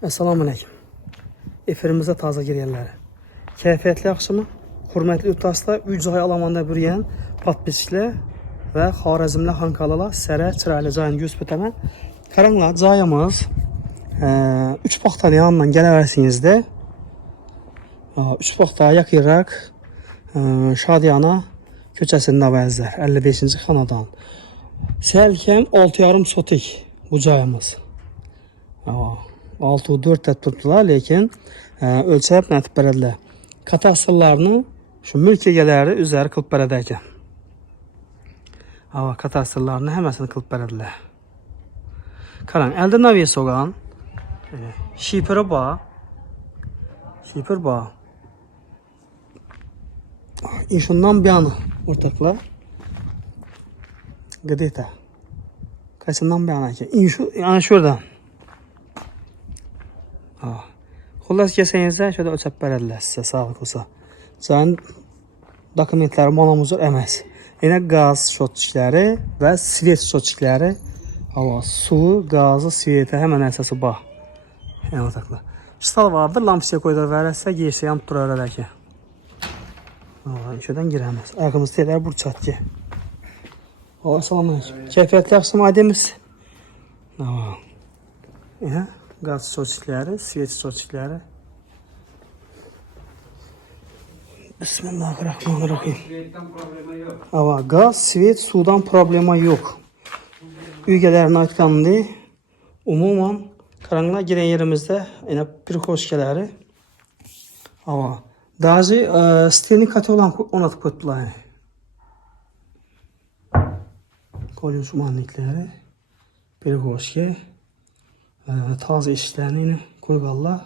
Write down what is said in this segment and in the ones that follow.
Assalamu alaikum. Efirimizə taza girənləri. Keyfiyyətli axşamı, hörmətli yurttaşlar, 3 ay alamanda bürüyən patbiçiklər və Xarəzmli Hankalalar Sərə Çıraylı cayını göstərmə. Qaranlar cayımız 3 vaxtdan yanından gələrsiniz də. 3 vaxta yakıraq Şadiyana köçəsində vəzlər 55-ci xanadan. Səhərkən 6,5 sotik bu cayımız. 6-4 tət tutdular, lakin ölçəb nətib bərədilər. Katastrlarını, şu mülk egeləri üzəri qılıb bərədəkən. Katastrlarını həməsini qılıb bərədilər. Qaran, əldə naviyə soğan, şipiri bağ, İnşundan bir anı ortaklar, qıdıyta, qaysından bir anı ki, yani şuradan. Xullas kəsənizdə şöyle ölçəb bərədilər sizə, sağlıq olsa. Cayın dokumentləri monamuzur əməz. Yine qaz şotçikləri və svet şotçikləri. Su, qazı, sveti həmən əsası bax. Yəni ortaklar. Şistal vardır, lampisiyə qoyda verərsə, geysə yanıb durar elə ki. İşədən girəməz. Ayağımız deyilər, burçat ki. Salam aleykum. Keyfiyyətli yaxşım ademiz. Gaz soçikləri, svet soçikləri. Bismillahirrahmanirrahim. Gaz, svet, sudan problema yok. Üyələrin aytqanında umuman qaranlığa girən yerimizdə yine bir xoşgələri. Dazı steni katı olan onatıb qoydular. Kolyon sumanlıkları, bir xoşgə. Taze işlerini koygallar.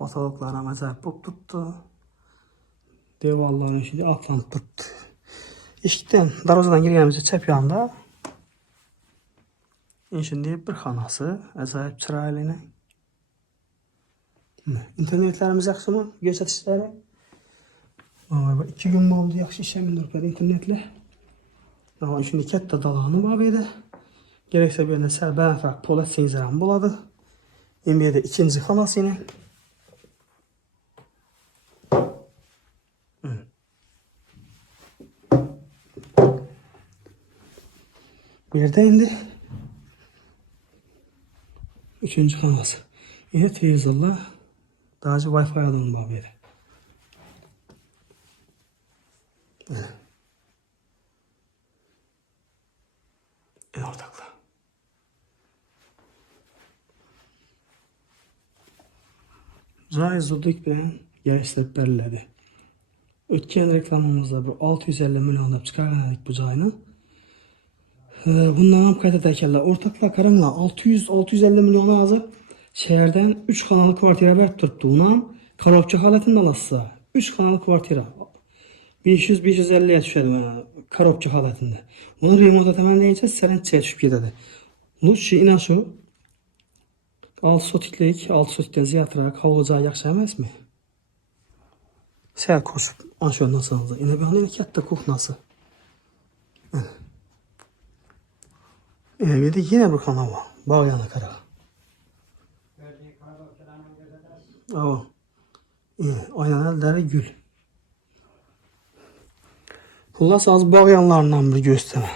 Batalıklara mesela pop tuttu. Devalların şimdi atlanıp tuttu. İşten darozadan girgenimizde çep yanında. Şimdi bir xanası. Acayip çıraylı. İnternetlerimiz yaxşı mı? Göç atışları. 2 gün oldu yaxşı işlemin internetle. Şimdi katta dalanı var bir de. Gerekse bir de sərbəən polat sinzəran buladı. İndiyə də ikinci xanası ilə. Bir də indi üçüncü xanası. Yine televizorla dağcı Wi-Fi adının var bir. Ortaklar. Cay Zuduk bilen yarışlar belirledi. Ötken reklamımızda bu 650 milyonda çıkarladık bu cayını. Bundan ham qayta təkərlər. Ortaklar qaranlar 600-650 milyona azı şəhərdən 3 xanalı kvartira verib turubdu. Ondan karobka halətində alasısa 3 xanalı kvartira 500-550'ye düşədi karobka halətində. Bunu remont etəmən deyincə sərən çiyə düşüb gedədi. Lütçü inan şu 6 sotiklik, 6 sotikdən ziyatıraq havlacağı yaxşı əməzmi? Səhər koşub anşördən sanıza. Yine bir anı kətdə kuxnası. Bir de yine bir kanal var. Bağ yanı qara. Aynen əlləri gül. Xullas az bağ yanlarından bir göstərmə.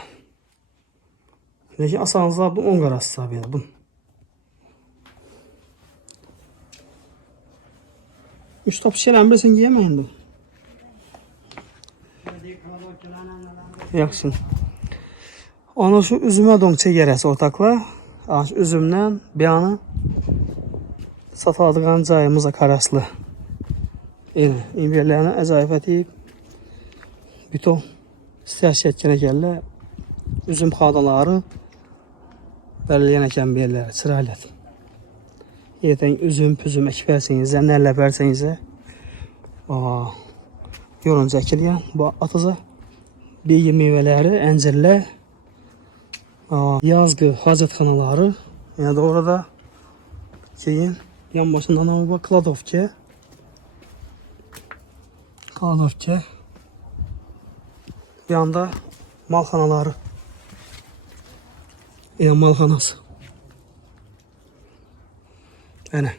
Lakin asanızlar bu 10 qarası sabiyyədir bu. 3 top şeyler bilirsən yeməyin bu. Yaxşı. Onu şu üzümə don çəkərəsi ortaklar. Üzümdən bir anı sataladığın cayımıza qaraslı. İnverlərini əzayif etib. Bütün siyasi etkine gəllər. Üzüm xadaları bələliyən əkən bir yerlərə çıraylədi. Yerdən üzüm, püzüm əkib versinizə, nərlə versinizə. Yorunca əkiliyən bu atıza. Bilgi meyvələri, əncirlər, yazgı hacətxanaları. Yəni də orada keyin yan başından ama kladovka. Bir anda malxanaları. Malxanası. Ana.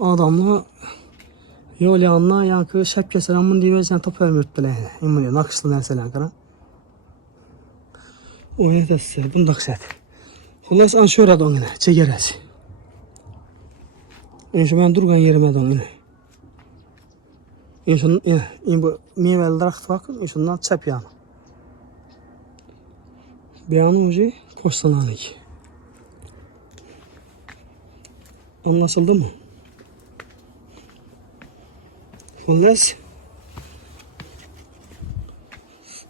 Adamla yol yanına yankı şəp kəsərəm bunu deyib sən top vermir belə. İmmuniyə nakışlı nərsələr qara. Oynat əsə bunu da qısat. Xullas anşör adon yine çekerəsi. İnşa mən durğan yerimə adon yine. İnşa bu meyvəli daraxt bakın inşundan çəp yanı. Beyanı ucu koşsananik. Anlaşıldı mı? Xullas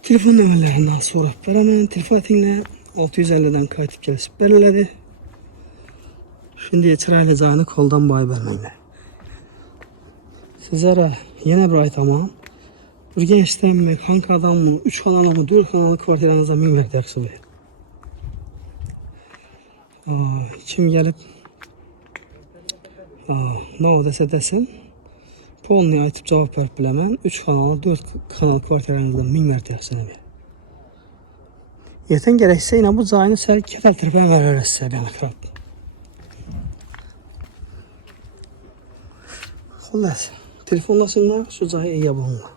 telefon nömrələrindən sonra verəmən telefonla 650'den kayıtıp gelip belirledi. Şimdi çırayla canı koldan bay vermekle. Sizlere yine bir ay tamam. Bir gençten mi, hangi adam mı, 3 kanalı mı, 4 kanalı kvartiranıza min verdirsi bir. Kim gelip ne o dese desin. Polni aytıp cevap verip bilemem. 3 kanalı, 4 kanalı kvartiranıza min verdirsi bir. Yeten gerekse yine bu zayını sen ketel tırpan verirse ben akrat. Xullas, telefonlasınlar şu zayı iyi bununla.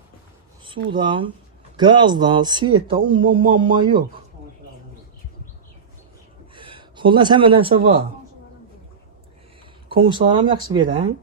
Sudan, gazdan, sviyetten umma yok. Xullas hemen nəsə var. Komşularım yaxşı verən.